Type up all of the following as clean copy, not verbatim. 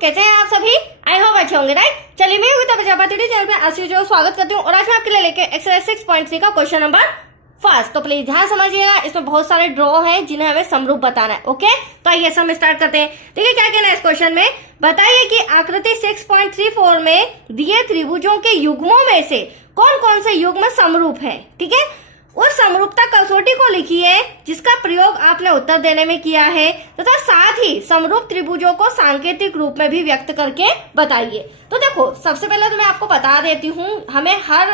कैसे हैं आप सभी? आई होप अच्छे होंगे, राइट। चलिए मैं हुई प्रजापति चैनल पे आज यूजुअल स्वागत करती हूँ और आज मैं आपके लिए लेके एक्सरसाइज 6.3 का क्वेश्चन नंबर 1। तो प्लीज ध्यान समझिएगा, इसमें बहुत सारे ड्रॉ हैं जिन्हें हमें समरूप बताना है। ओके, तो आइए हम स्टार्ट करते हैं। ठीक है, क्या कहना है इस क्वेश्चन में? बताइए कि आकृति 6.34 में दिए त्रिभुजों के युग्मों में से कौन कौन से युग्म समरूप है। ठीक है, उस समरूपता कसौटी को लिखिए जिसका प्रयोग आपने उत्तर देने में किया है तथा साथ ही समरूप त्रिभुजों को सांकेतिक रूप में भी व्यक्त करके बताइए। तो देखो, सबसे पहले तो मैं आपको बता देती हूँ, हमें हर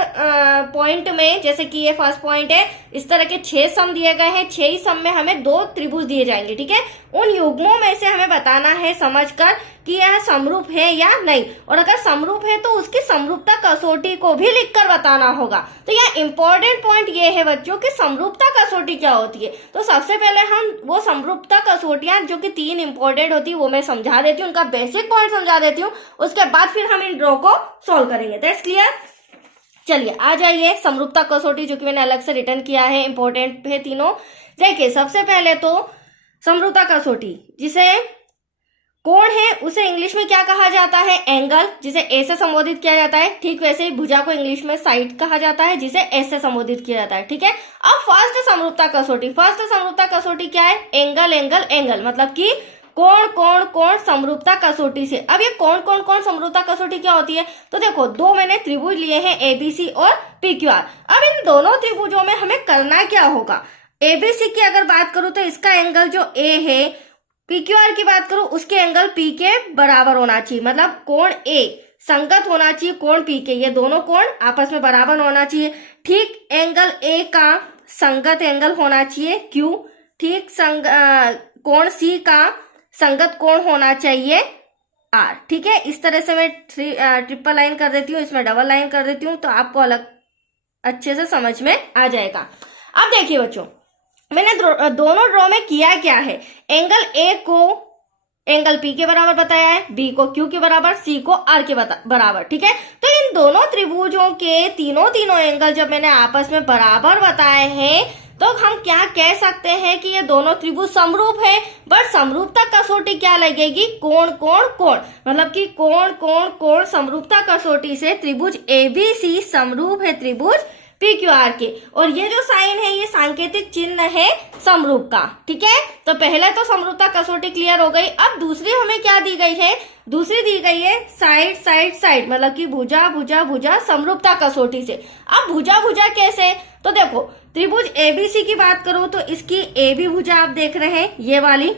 पॉइंट में, जैसे कि ये फर्स्ट पॉइंट है, इस तरह के 6 सम दिए गए हैं। 6 ही सम में हमें 2 त्रिभुज दिए जाएंगे। ठीक है, उन युग्मों में से हमें बताना है समझकर कि यह समरूप है या नहीं, और अगर समरूप है तो उसकी समरूपता कसौटी को भी लिखकर बताना होगा। तो यह इंपॉर्टेंट पॉइंट ये है बच्चों कि समरूपता कसौटी क्या होती है। तो सबसे पहले हम वो समरूपता कसौटियां जो कि 3 इंपॉर्टेंट होती है वो मैं समझा देती हूँ, उनका बेसिक पॉइंट समझा देती हूँ, उसके बाद फिर हम इन ड्रॉ को सोल्व करेंगे। That's clear. चलिए आ जाइए, समरूपता कसौटी जो कि मैंने अलग से रिटर्न किया है, इंपॉर्टेंट है तीनों। देखिए, सबसे पहले तो समरूपता कसौटी, जिसे कोण है उसे इंग्लिश में क्या कहा जाता है? एंगल, जिसे ए से संबोधित किया जाता है। ठीक वैसे ही भुजा को इंग्लिश में साइड कहा जाता है, जिसे एस से संबोधित किया जाता है। ठीक है, अब फर्स्ट समरूपता कसौटी क्या है? एंगल एंगल एंगल, मतलब कि कोण कोण कोण समरूपता कसौटी से। अब ये कौन समरूपता कसौटी क्या होती है? तो देखो, 2 मैंने त्रिभुज लिए हैं, एबीसी और पीक्यूआर। अब इन दोनों त्रिभुजों में हमें करना क्या होगा? एबीसी की अगर बात करूं तो इसका एंगल जो ए है, पीक्यूआर की बात करूं उसके एंगल पी के बराबर होना चाहिए, मतलब कोण ए संगत होना चाहिए कोण पी के, ये दोनों कोण आपस में बराबर होना चाहिए। ठीक, एंगल ए का संगत एंगल होना चाहिए क्यू। ठीक, कोण सी का संगत कोण होना चाहिए आर। ठीक है, इस तरह से मैं ट्रिपल लाइन कर देती हूँ, इसमें डबल लाइन कर देती हूँ, तो आपको अलग अच्छे से समझ में आ जाएगा। अब देखिए बच्चों, मैंने दोनों ड्रॉ में किया क्या है? एंगल ए को एंगल पी के बराबर बताया है, बी को क्यू के बराबर, सी को आर के बराबर। ठीक है, तो इन दोनों त्रिभुजों के तीनों एंगल जब मैंने आपस में बराबर बताए हैं तो हम क्या कह सकते हैं कि ये दोनों त्रिभुज समरूप है। बट समरूपता कसौटी क्या लगेगी? कोण कोण कोण, मतलब कि कोण कोण कोण समरूपता कसौटी से त्रिभुज एबीसी समरूप है त्रिभुज पीक्यूआर के, और ये जो साइन है ये सांकेतिक चिन्ह है समरूप का। ठीक है, तो पहले तो समरूपता कसौटी क्लियर हो गई। अब दूसरी हमें क्या दी गई है? दूसरी दी गई है साइड साइड साइड, मतलब कि भुजा भुजा भुजा समरूपता कसौटी से। अब भुजा भुजा कैसे? तो देखो, त्रिभुज एबीसी की बात करूं तो इसकी एबी भुजा आप देख रहे हैं, ये वाली,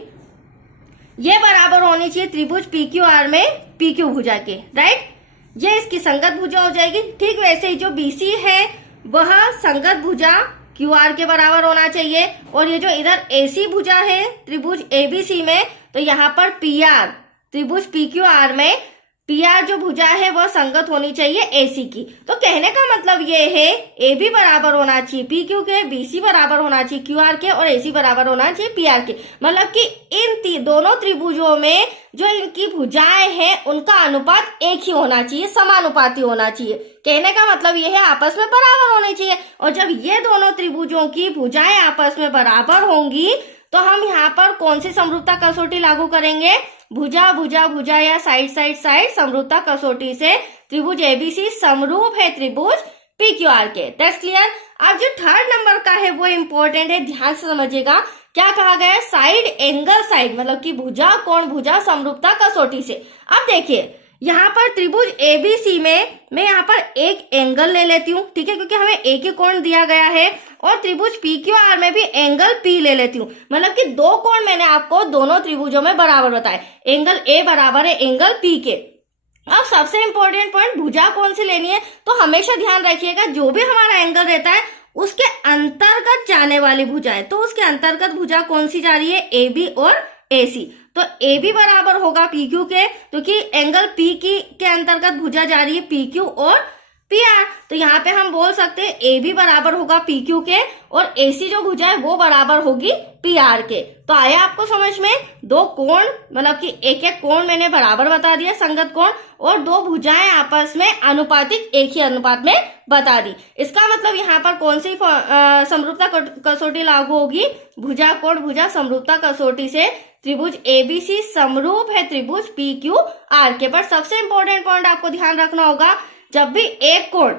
ये बराबर होनी चाहिए त्रिभुज पीक्यूआर में पीक्यू भुजा के, राइट। ये इसकी संगत भुजा हो जाएगी। ठीक वैसे ही जो बीसी है वह संगत भुजा क्यूआर के बराबर होना चाहिए, और ये जो इधर एसी भुजा है त्रिभुज एबीसी में, तो यहाँ पर पीआर त्रिभुज पीक्यूआर में पीआर जो भुजा है वह संगत होनी चाहिए एसी की। तो कहने का मतलब ये है एबी बराबर होना चाहिए पीक्यू के, बीसी बराबर होना चाहिए क्यूआर के, और एसी बराबर होना चाहिए पीआर के। मतलब कि इन दोनों त्रिभुजों में जो इनकी भुजाएं हैं उनका अनुपात एक ही होना चाहिए, समानुपाती होना चाहिए। कहने का मतलब ये है आपस में बराबर होने चाहिए, और जब ये दोनों त्रिभुजों की भुजाएं आपस में बराबर होंगी तो हम यहाँ पर कौन सी समरूपता कसौटी लागू करेंगे? भुजा भुजा भुजा या साइड साइड साइड समरूपता कसौटी से त्रिभुज एबीसी समरूप है त्रिभुज पीक्यूआर के। That's clear. अब जो थर्ड नंबर का है वो इंपॉर्टेंट है, ध्यान से समझिएगा। क्या कहा गया है? साइड एंगल साइड, मतलब कि भुजा कोण भुजा समरूपता कसौटी से। अब देखिए, यहाँ पर त्रिभुज एबीसी में मैं यहाँ पर एक एंगल ले लेती हूँ, ठीक है, क्योंकि हमें एक ही कोण दिया गया है, और त्रिभुज पीक्यूआर में भी एंगल पी ले लेती हूँ, मतलब कि 2 कोण मैंने आपको दोनों त्रिभुजों में बराबर बताए। एंगल ए बराबर है एंगल पी के। अब सबसे इंपॉर्टेंट पॉइंट, भुजा कौन सी लेनी है? तो हमेशा ध्यान रखिएगा, जो भी हमारा एंगल रहता है उसके अंतर्गत जाने वाली भुजाएं, तो उसके अंतर्गत भुजा कौन सी जा रही है? एबी और एसी। तो AB बराबर होगा PQ के, क्योंकि एंगल P के अंतर्गत भुजा जा रही है PQ और PR। तो यहाँ पे हम बोल सकते हैं AB बराबर होगा PQ के, और AC जो भुजा है वो बराबर होगी PR के। तो आया आपको समझ में? 2 कोण, मतलब कि एक एक कोण मैंने बराबर बता दिया संगत कोण, और 2 भुजाएं आपस में अनुपातिक एक ही अनुपात में बता दी। इसका मतलब यहाँ पर कौन सी समरूपता कसौटी लागू होगी? भुजा कोण भुजा समरूपता कसौटी से त्रिभुज एबीसी समरूप है त्रिभुज PQR के। पर सबसे इंपॉर्टेंट पॉइंट आपको ध्यान रखना होगा, जब भी एक कोण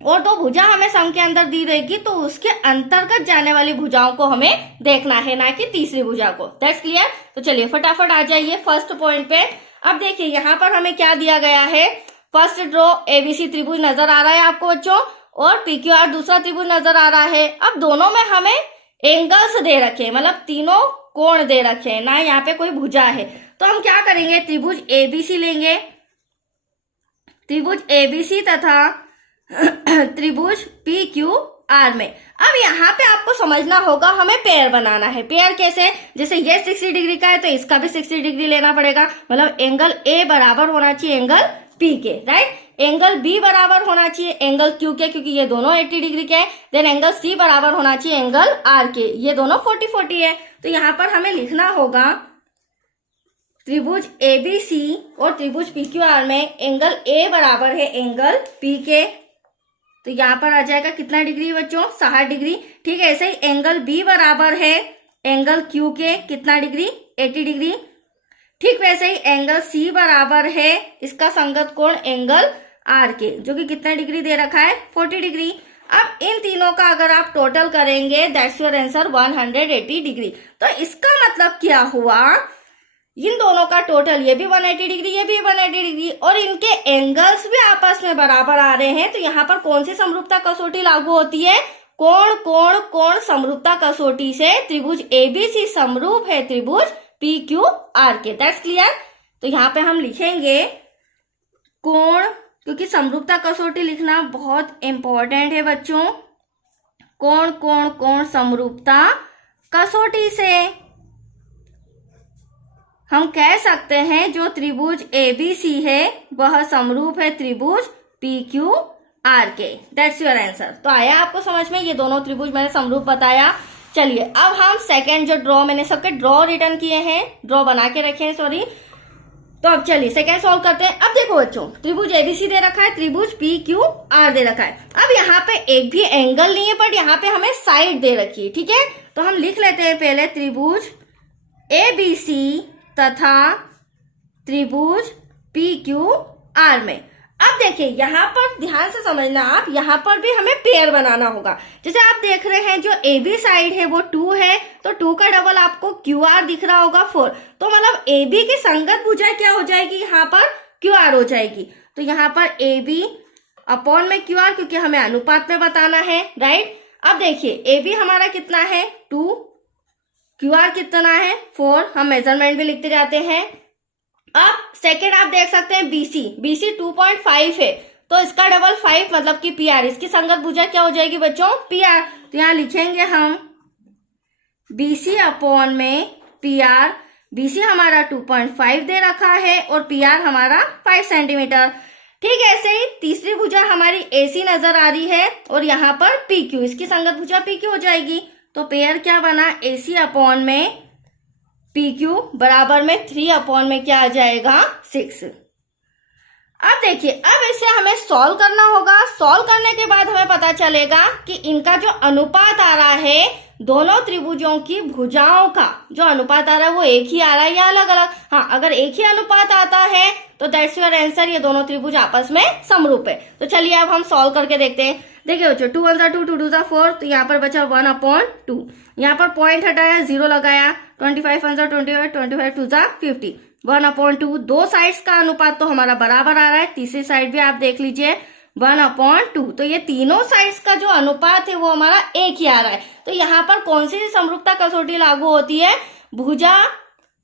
और दो भुजा हमें सम के अंदर दी रहेगी तो उसके अंतर्गत जाने वाली भुजाओं को हमें देखना है, ना कि तीसरी भुजा को। That's clear. तो चलिए फटाफट आ जाइए फर्स्ट पॉइंट पे। अब देखिए यहाँ पर हमें क्या दिया गया है। फर्स्ट ड्रॉ एबीसी त्रिभुज नजर आ रहा है आपको बच्चों, और PQR दूसरा त्रिभुज नजर आ रहा है। अब दोनों में हमें एंगल्स दे रखे हैं, मतलब तीनों कोण दे रखे हैं, ना यहाँ पे कोई भुजा है। तो हम क्या करेंगे, त्रिभुज एबीसी लेंगे, त्रिभुज एबीसी तथा त्रिभुज PQR में। अब यहाँ पे आपको समझना होगा, हमें पेयर बनाना है। पेयर कैसे, जैसे ये 60 डिग्री का है तो इसका भी 60 डिग्री लेना पड़ेगा, मतलब एंगल A बराबर होना चाहिए एंगल P के, राइट। एंगल B बराबर होना चाहिए एंगल Q के, क्योंकि ये दोनों 80 डिग्री के हैं। देन एंगल C बराबर होना चाहिए एंगल R के, ये दोनों 40-40 है। तो यहाँ पर हमें लिखना होगा त्रिभुज ABC और त्रिभुज PQR में एंगल A बराबर है एंगल P के। तो यहाँ पर आ जाएगा कितना डिग्री बच्चों, 60 डिग्री। ठीक है, ऐसे ही एंगल B बराबर है एंगल Q के, कितना डिग्री, 80 डिग्री। ठीक वैसे ही एंगल C बराबर है इसका संगत कोण एंगल R के, जो कि कितना डिग्री दे रखा है, 40 डिग्री। अब इन तीनों का अगर आप टोटल करेंगे, दैट्स योर आंसर 180 डिग्री। तो इसका मतलब क्या हुआ, इन दोनों का टोटल, ये भी 180 डिग्री, ये भी 180 डिग्री, और इनके एंगल्स भी आपस में बराबर आ रहे हैं। तो यहाँ पर कौन सी समरूपता कसौटी लागू होती है, कोण कोण कोण समरूपता कसौटी से त्रिभुज एबीसी समरूप है त्रिभुज PQR के। That's clear. तो यहाँ पे हम लिखेंगे कोण, क्योंकि समरूपता कसौटी लिखना बहुत इंपॉर्टेंट है बच्चों। कोण कोण कोण समरूपता कसौटी से हम कह सकते हैं जो त्रिभुज एबीसी है वह समरूप है त्रिभुज PQR के। That's your answer. तो आया आपको समझ में, ये दोनों त्रिभुज मैंने समरूप बताया। चलिए अब हम सेकंड जो ड्रॉ, मैंने सबके ड्रॉ रिटर्न किए हैं, ड्रॉ बना के रखे हैं, सॉरी। तो अब चलिए सेकंड सॉल्व करते हैं। अब देखो बच्चों, त्रिभुज एबीसी दे रखा है, त्रिभुज PQR दे रखा है। अब यहाँ पे एक भी एंगल नहीं है, बट यहाँ पे हमें साइड दे रखी है। ठीक है, तो हम लिख लेते हैं पहले त्रिभुज एबीसी तथा त्रिभुज PQR में। अब देखिए यहाँ पर ध्यान से समझना आप, यहाँ पर भी हमें पेयर बनाना होगा। जैसे आप देख रहे हैं जो AB साइड है वो 2 है, तो 2 का डबल आपको QR दिख रहा होगा 4। तो मतलब AB की संगत भुजा क्या हो जाएगी, यहाँ पर QR हो जाएगी। तो यहाँ पर AB अपॉन में QR, क्योंकि हमें अनुपात में बताना है, राइट। अब देखिए AB हमारा कितना है 2, QR कितना है 4, हम मेजरमेंट भी लिखते जाते हैं। अब सेकेंड आप देख सकते हैं BC 2.5 है, तो इसका डबल 5 मतलब कि PR, इसकी संगत भुजा क्या हो जाएगी बच्चों, PR। तो यहाँ लिखेंगे हम BC अपॉन में PR। BC हमारा 2.5 दे रखा है और PR हमारा 5 सेंटीमीटर। ठीक है, ऐसे ही तीसरी भुजा हमारी AC नजर आ रही है और यहाँ पर PQ, इसकी संगत भुजा PQ हो जाएगी। तो पेयर क्या बना, AC अपॉन में PQ बराबर में 3 अपॉन में क्या आ जाएगा 6। अब देखिए, अब इसे हमें सॉल्व करना होगा। सॉल्व करने के बाद हमें पता चलेगा कि इनका जो अनुपात आ रहा है, दोनों त्रिभुजों की भुजाओं का जो अनुपात आ रहा है वो एक ही आ रहा है या अलग अलग। हाँ, अगर एक ही अनुपात आता है तो दैट्स योर आंसर, ये दोनों त्रिभुज आपस में समरूप है। तो चलिए अब हम सॉल्व करके देखते हैं। देखिए बच्चों, 2 1 2 2 2 4, तो यहाँ पर बचा 1/2। यहाँ पर पॉइंट हटाया, 0 लगाया, 25 1 25 25 2 50, 1/2। दो साइड्स का अनुपात तो हमारा बराबर आ रहा है, तीसरी साइड भी आप देख लीजिए 1/2। तो ये तीनों साइड्स का जो अनुपात है वो हमारा एक ही आ रहा है। तो यहाँ पर कौन सी समरूपता कसौटी लागू होती है, भुजा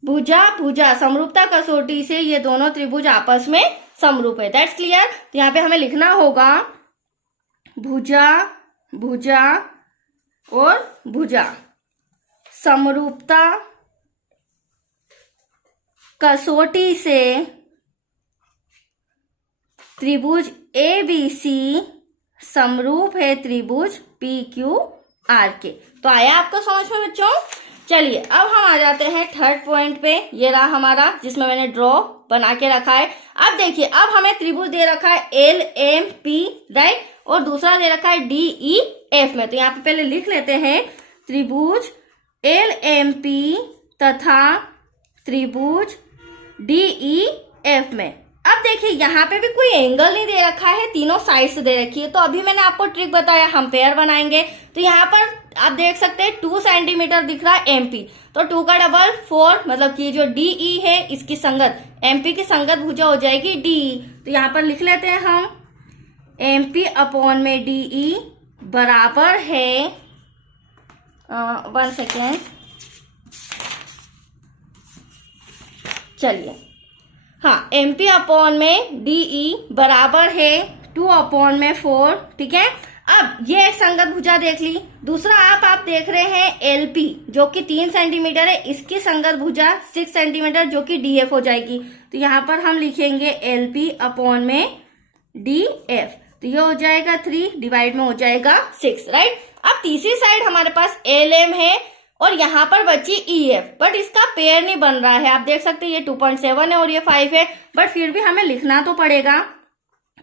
भुजा भुजा समरूपता कसौटी से ये दोनों त्रिभुज आपस में समरूप है। That's clear. तो यहाँ पे हमें लिखना होगा भुजा भुजा और भुजा समरूपता कसौटी से त्रिभुज ABC समरूप है त्रिभुज PQR के। तो आया आपको समझ में बच्चों। चलिए अब हम आ जाते हैं थर्ड पॉइंट पे। ये रहा हमारा जिसमें मैंने ड्रॉ बना के रखा है। अब देखिए, अब हमें त्रिभुज दे रखा है LMP, राइट, और दूसरा दे रखा है DEF में। तो यहाँ पे पहले लिख लेते हैं त्रिभुज LMP तथा त्रिभुज DEF में। अब देखिए यहाँ पे भी कोई एंगल नहीं दे रखा है, तीनों साइड्स दे रखी है। तो अभी मैंने आपको ट्रिक बताया, हम पेयर बनाएंगे। तो यहाँ पर आप देख सकते हैं 2 सेंटीमीटर दिख रहा है MP, तो 2 का डबल 4, मतलब कि जो DE है इसकी संगत MP की संगत भुजा हो जाएगी DE। तो यहाँ पर लिख लेते हैं हम MP अपॉन में DE बराबर है 1 सेकेंड, चलिए, हाँ, MP अपॉन में DE बराबर है 2 अपॉन में 4, ठीक है। अब ये एक संगत भुजा देख ली। दूसरा आप देख रहे हैं LP जो कि 3 सेंटीमीटर है, इसकी संगत भुजा 6 सेंटीमीटर जो कि DF हो जाएगी। तो यहाँ पर हम लिखेंगे LP अपॉन में DF, तो ये हो जाएगा 3 डिवाइड में हो जाएगा 6, राइट। अब तीसरी साइड हमारे पास LM है और यहाँ पर बची EF, बट इसका पेयर नहीं बन रहा है। आप देख सकते हैं ये 2.7 है और ये 5 है, बट फिर भी हमें लिखना तो पड़ेगा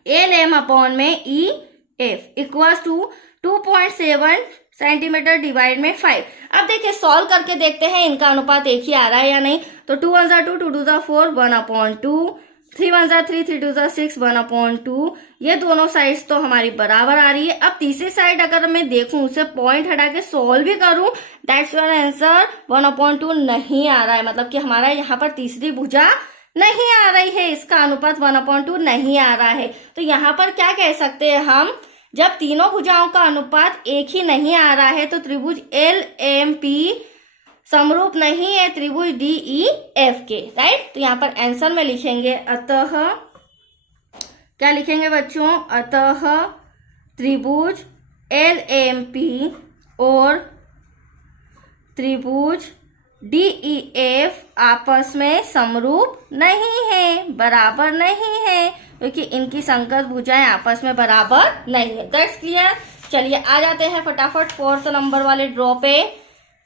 LM अपॉन में EF equals to 2.7 centimetre divide में 5। अब देखिए सॉल्व करके देखते हैं इनका अनुपात एक ही आ रहा है या नहीं। तो 2 1 2 2 2 4 1/2, 3 1 3 3 2 6 1/2, ये दोनों साइड्स तो हमारी बराबर आ रही है। अब तीसरी साइड अगर मैं देखूं, उसे पॉइंट हटा के सॉल्व भी करूं, दैट्स व्हाई आंसर 1/2 नहीं आ रहा है, मतलब कि हमारा यहाँ पर तीसरी भुजा नहीं आ रही है, इसका अनुपात 1/2 नहीं आ रहा है। तो यहाँ पर क्या कह सकते हैं हम, जब तीनों भुजाओं का अनुपात एक ही नहीं आ रहा है तो त्रिभुज LMP समरूप नहीं है त्रिभुज DEF के, राइट। तो यहाँ पर आंसर में लिखेंगे अतः, क्या लिखेंगे बच्चों, अतः त्रिभुज LMP और त्रिभुज DEF आपस में समरूप नहीं है, बराबर नहीं है, क्योंकि इनकी संगत भुजाएं आपस में बराबर नहीं है। That's clear. चलिए आ जाते हैं फटाफट 4th नंबर वाले ड्रॉ पे।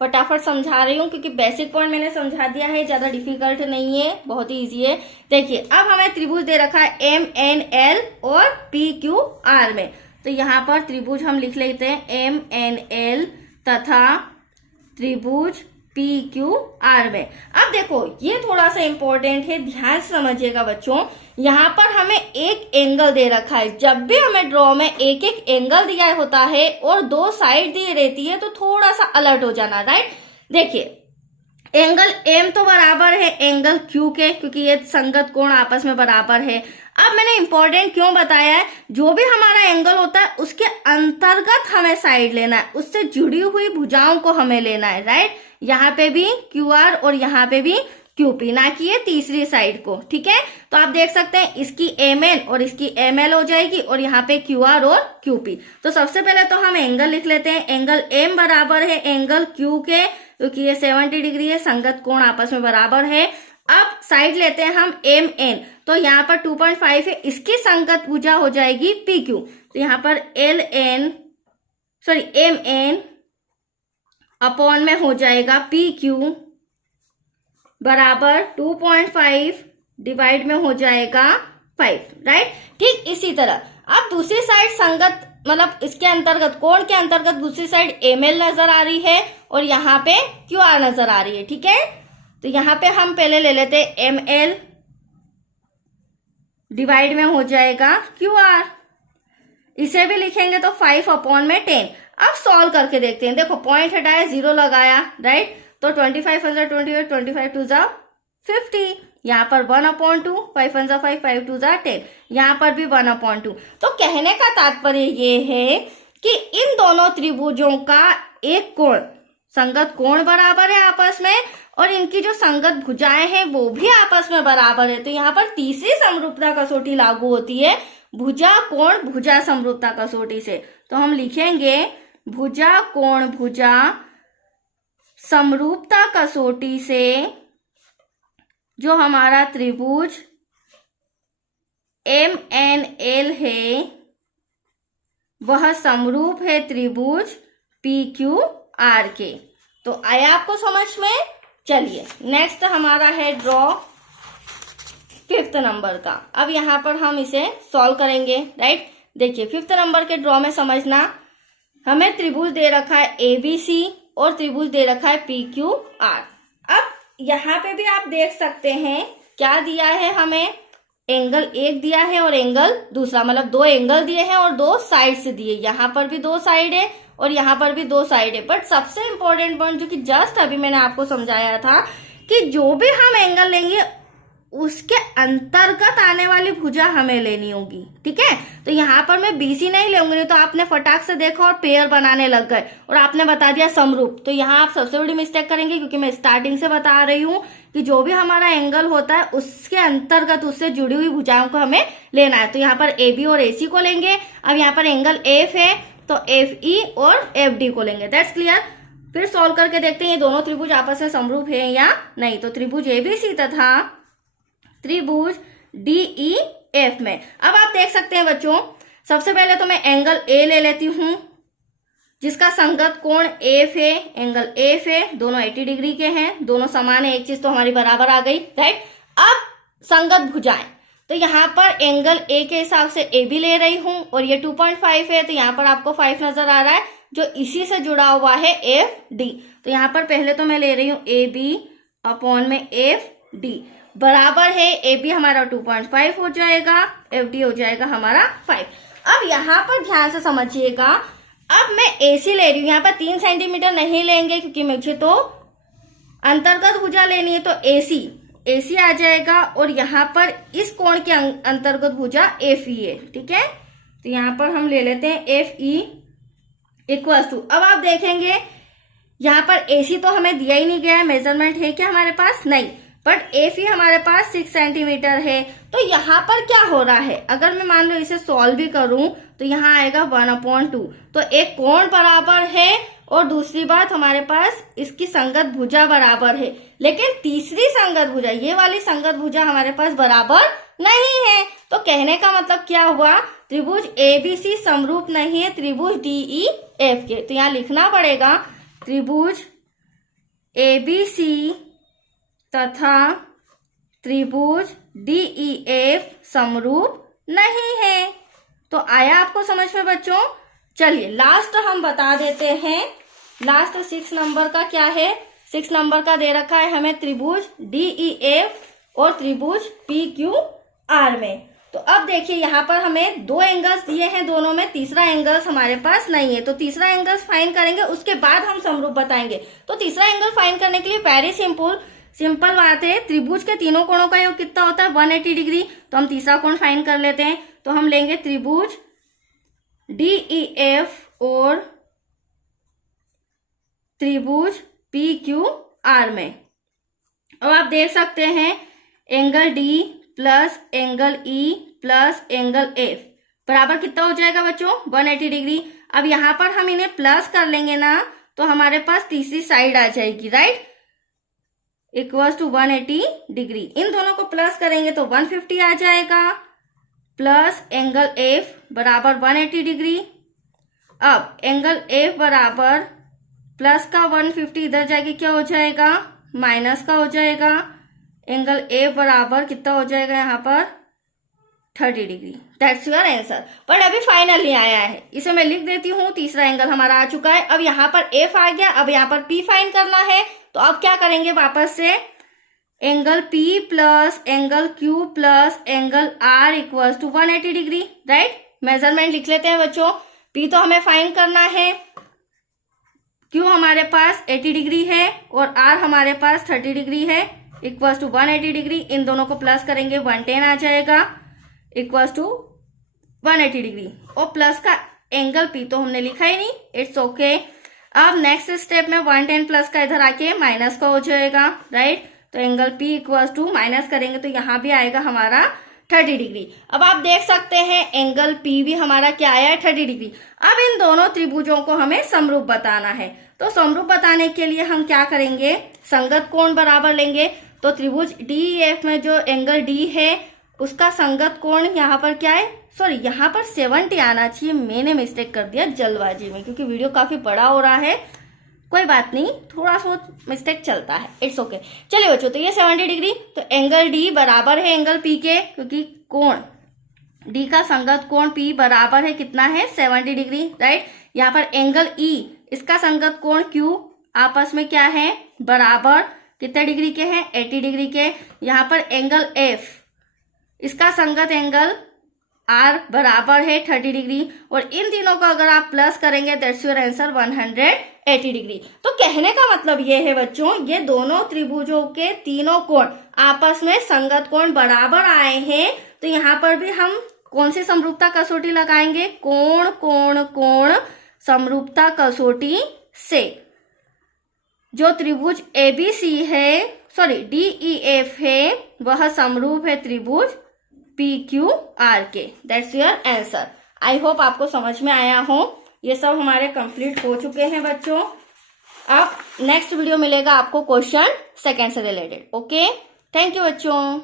फटाफट समझा रही हूँ क्योंकि बेसिक पॉइंट मैंने समझा दिया है, ज्यादा डिफिकल्ट नहीं है, बहुत ही इजी है। देखिए अब हमें त्रिभुज दे रखा है MNL और PQR में। तो यहाँ पर त्रिभुज हम लिख लेते हैं MNL तथा त्रिभुज PQR में। अब देखो ये थोड़ा सा इंपॉर्टेंट है, ध्यान से समझिएगा बच्चों। यहाँ पर हमें एक एंगल दे रखा है, जब भी हमें ड्रॉ में एक एक एंगल दिया होता है और 2 साइड दी रहती है तो थोड़ा सा अलर्ट हो जाना, राइट। देखिए एंगल M तो बराबर है एंगल Q के, क्योंकि ये संगत कोण आपस में बराबर है। अब मैंने इंपॉर्टेंट क्यों बताया है, जो भी हमारा एंगल होता है उसके अंतर्गत हमें साइड लेना है, उससे जुड़ी हुई भुजाओं को हमें लेना है, राइट। यहाँ पे भी QR और यहाँ पे भी QP, ना कि ये तीसरी साइड को, ठीक है। तो आप देख सकते हैं इसकी MN और इसकी ML हो जाएगी और यहाँ पे QR और QP। तो सबसे पहले तो हम एंगल लिख लेते हैं, एंगल M बराबर है एंगल Q के, क्योंकि ये 70 डिग्री है, संगत कोण आपस में बराबर है। अब साइड लेते हैं हम MN, तो यहाँ पर 2.5 है, इसकी संगत भुजा हो जाएगी PQ। तो यहाँ पर MN अपॉन में हो जाएगा PQ बराबर 2.5 डिवाइड में हो जाएगा 5, राइट। ठीक इसी तरह अब दूसरी साइड संगत, मतलब इसके अंतर्गत कोण के अंतर्गत दूसरी साइड ML नजर आ रही है और यहाँ पे QR नजर आ रही है, ठीक है। तो यहाँ पे हम पहले ले लेते हैं ML डिवाइड में हो जाएगा QR, इसे भी लिखेंगे तो 5 अपॉन में 10। अब सॉल्व करके देखते हैं, देखो पॉइंट हटाया 0 लगाया, राइट। तो 25 1 28, 25 2 50, यहाँ पर 1/2, 5 1 5, 5 2 10, यहाँ पर भी 1/2। तो कहने का तात्पर्य ये है कि इन दोनों त्रिभुजों का एक कोण, संगत कोण बराबर है आपस में और इनकी जो संगत भुजाएं हैं वो भी आपस में बराबर है। तो यहाँ पर तीसरी समरूपता कसौटी लागू होती है, भुजा कोण भुजा समरूपता कसौटी से। तो हम लिखेंगे भुजा कोण भुजा समरूपता कसौटी से जो हमारा त्रिभुज MNL है वह समरूप है त्रिभुज PQR के। तो आया आपको समझ में। चलिए नेक्स्ट हमारा है ड्रॉ 5th नंबर का। अब यहाँ पर हम इसे सॉल्व करेंगे, राइट। देखिए 5th नंबर के ड्रॉ में समझना, हमें त्रिभुज दे रखा है ABC और त्रिभुज दे रखा है PQR। अब यहाँ पे भी आप देख सकते हैं क्या दिया है हमें, एंगल एक दिया है और एंगल दूसरा, मतलब दो एंगल दिए हैं और दो साइड से दिए। यहाँ पर भी दो साइड है और यहाँ पर भी दो साइड है। बट सबसे इंपॉर्टेंट पॉइंट जो कि जस्ट अभी मैंने आपको समझाया था कि जो भी हम एंगल लेंगे उसके अंतर्गत आने वाली भुजा हमें लेनी होगी, ठीक है। तो यहाँ पर मैं बीसी नहीं लूंगी, नहीं तो आपने फटाक से देखा और पेयर बनाने लग गए और आपने बता दिया समरूप। तो यहाँ आप सबसे बड़ी मिस्टेक करेंगे, क्योंकि मैं स्टार्टिंग से बता रही हूँ कि जो भी हमारा एंगल होता है उसके अंतर्गत उससे जुड़ी हुई भुजाओं को हमें लेना है। तो यहाँ पर ए बी और ए सी को लेंगे। अब यहाँ पर एंगल एफ है तो एफ ई और एफ डी को लेंगे। That's clear. फिर सॉल्व करके देखते हैं ये दोनों त्रिभुज आपस में समरूप है या नहीं। तो त्रिभुज एबीसी तथा त्रिभुज डीई एफ में अब आप देख सकते हैं बच्चों, सबसे पहले तो मैं एंगल ए ले लेती हूं जिसका संगत कोण एफ है। एंगल एफ है, दोनों 80 डिग्री के हैं, दोनों समान है, एक चीज तो हमारी बराबर आ गई, राइट। अब संगत भुजाएं, तो यहाँ पर एंगल ए के हिसाब से ए बी ले रही हूं और ये 2.5 है, तो यहाँ पर आपको 5 नजर आ रहा है जो इसी से जुड़ा हुआ है एफ डी। तो यहाँ पर पहले तो मैं ले रही हूं ए बी अपॉन में एफ डी बराबर है, ए बी हमारा 2.5 हो जाएगा, एफ डी हो जाएगा हमारा 5। अब यहाँ पर ध्यान से समझिएगा, अब मैं एसी ले रही हूँ, यहाँ पर 3 सेंटीमीटर नहीं लेंगे क्योंकि मुझे तो अंतर्गत भुजा लेनी है। तो एसी आ जाएगा और यहाँ पर इस कोण के अंतर्गत भुजा एफ ई है, ठीक है। तो यहाँ पर हम ले लेते हैं एफ ई इक्वल टू, अब आप देखेंगे यहाँ पर एसी तो हमें दिया ही नहीं गया है, मेजरमेंट है क्या हमारे पास, नहीं, बट एफ ई हमारे पास 6 सेंटीमीटर है। तो यहाँ पर क्या हो रहा है, अगर मैं मान लो इसे सॉल्व भी करूं तो यहाँ आएगा 1/2। तो एक कोण बराबर है और दूसरी बात हमारे पास इसकी संगत भुजा बराबर है, लेकिन तीसरी संगत भुजा, ये वाली संगत भुजा हमारे पास बराबर नहीं है। तो कहने का मतलब क्या हुआ, त्रिभुज एबीसी समरूप नहीं है त्रिभुज डीई एफ के। तो यहाँ लिखना पड़ेगा त्रिभुज एबीसी तथा त्रिभुज डीईएफ समरूप नहीं है। तो आया आपको समझ में बच्चों। चलिए लास्ट हम बता देते हैं, लास्ट 6 नंबर का क्या है, 6 नंबर का दे रखा है हमें त्रिभुज डीईएफ और त्रिभुज पीक्यूआर में। तो अब देखिए यहाँ पर हमें 2 एंगल्स दिए हैं, दोनों में तीसरा एंगल्स हमारे पास नहीं है। तो तीसरा एंगल्स फाइंड करेंगे, उसके बाद हम समरूप बताएंगे। तो तीसरा एंगल फाइंड करने के लिए वेरी सिंपल बात है, त्रिभुज के तीनों कोणों का योग कितना होता है 180 डिग्री। तो हम तीसरा कोण फाइंड कर लेते हैं। तो हम लेंगे त्रिभुज डीईएफ और त्रिभुज पीक्यूआर में। अब आप देख सकते हैं angle D plus angle E plus angle F बराबर कितना हो जाएगा बच्चों 180 डिग्री। अब यहाँ पर हम इन्हें प्लस कर लेंगे ना, तो हमारे पास तीसरी साइड आ जाएगी, राइट, इक्वल्स टू 180 डिग्री। इन दोनों को प्लस करेंगे तो 150 आ जाएगा, प्लस एंगल एफ बराबर 180 डिग्री। अब एंगल एफ बराबर प्लस का 150 इधर जाके क्या हो जाएगा माइनस का हो जाएगा। एंगल एफ बराबर कितना हो जाएगा यहाँ पर 30 degree. That's your answer. But अभी फाइनल नहीं आया है, इसे मैं लिख देती हूँ। तीसरा एंगल हमारा आ चुका है। अब यहाँ पर एफ आ गया, अब यहाँ पर पी फाइंड करना है। तो अब क्या करेंगे, वापस से angle P plus angle Q plus angle R equals to 180 degree, right. Measurement लिख लेते हैं बच्चों। पी तो हमें फाइंड करना है, क्यू हमारे पास 80 डिग्री है और आर हमारे पास 30 डिग्री है, इक्वल्स टू 180 डिग्री। इन दोनों को प्लस करेंगे 110 आ जाएगा, इक्वल्स टू 180 डिग्री। और प्लस का एंगल पी तो हमने लिखा ही नहीं, इट्स ओके। अब नेक्स्ट स्टेप में 110 प्लस का इधर आके माइनस का हो जाएगा, राइट। तो angle P equals to minus करेंगे तो यहाँ भी आएगा हमारा 30 डिग्री। अब आप देख सकते हैं एंगल पी भी हमारा क्या आया है 30 डिग्री। अब इन दोनों त्रिभुजों को हमें समरूप बताना है। तो समरूप बताने के लिए हम क्या करेंगे, संगत कोण बराबर लेंगे। तो त्रिभुज डीईएफ में जो एंगल डी है उसका संगत कोण यहाँ पर क्या है, सॉरी यहाँ पर 70 आना चाहिए, मैंने मिस्टेक कर दिया जल्दबाजी में, क्योंकि वीडियो काफी बड़ा हो रहा है। कोई बात नहीं, थोड़ा सा मिस्टेक चलता है, इट्स ओके। चलिए बच्चों, तो ये 70 डिग्री। तो एंगल डी बराबर है एंगल पी के, क्योंकि कोण डी का संगत कोण पी बराबर है कितना है 70 डिग्री, राइट। यहाँ पर एंगल ई इसका संगत कोण क्यू आपस में क्या है बराबर कितने डिग्री के हैं, 80 डिग्री के। यहाँ पर एंगल एफ, इसका संगत एंगल आर बराबर है 30 डिग्री, और इन तीनों को अगर आप प्लस करेंगे दैट्स योर आंसर 180 डिग्री। तो कहने का मतलब ये है बच्चों, ये दोनों त्रिभुजों के तीनों कोण आपस में संगत कोण बराबर आए हैं। तो यहाँ पर भी हम कौन सी समरूपता कसौटी लगाएंगे, कोण कोण कोण समरूपता कसौटी से। जो त्रिभुज एबीसी है, सॉरी डीईएफ है, वह समरूप है त्रिभुज PQR के। That's your answer. I hope आपको समझ में आया हो। ये सब हमारे कंप्लीट हो चुके हैं बच्चों। अब नेक्स्ट वीडियो मिलेगा आपको क्वेश्चन सेकंड से रिलेटेड। ओके, थैंक यू बच्चों।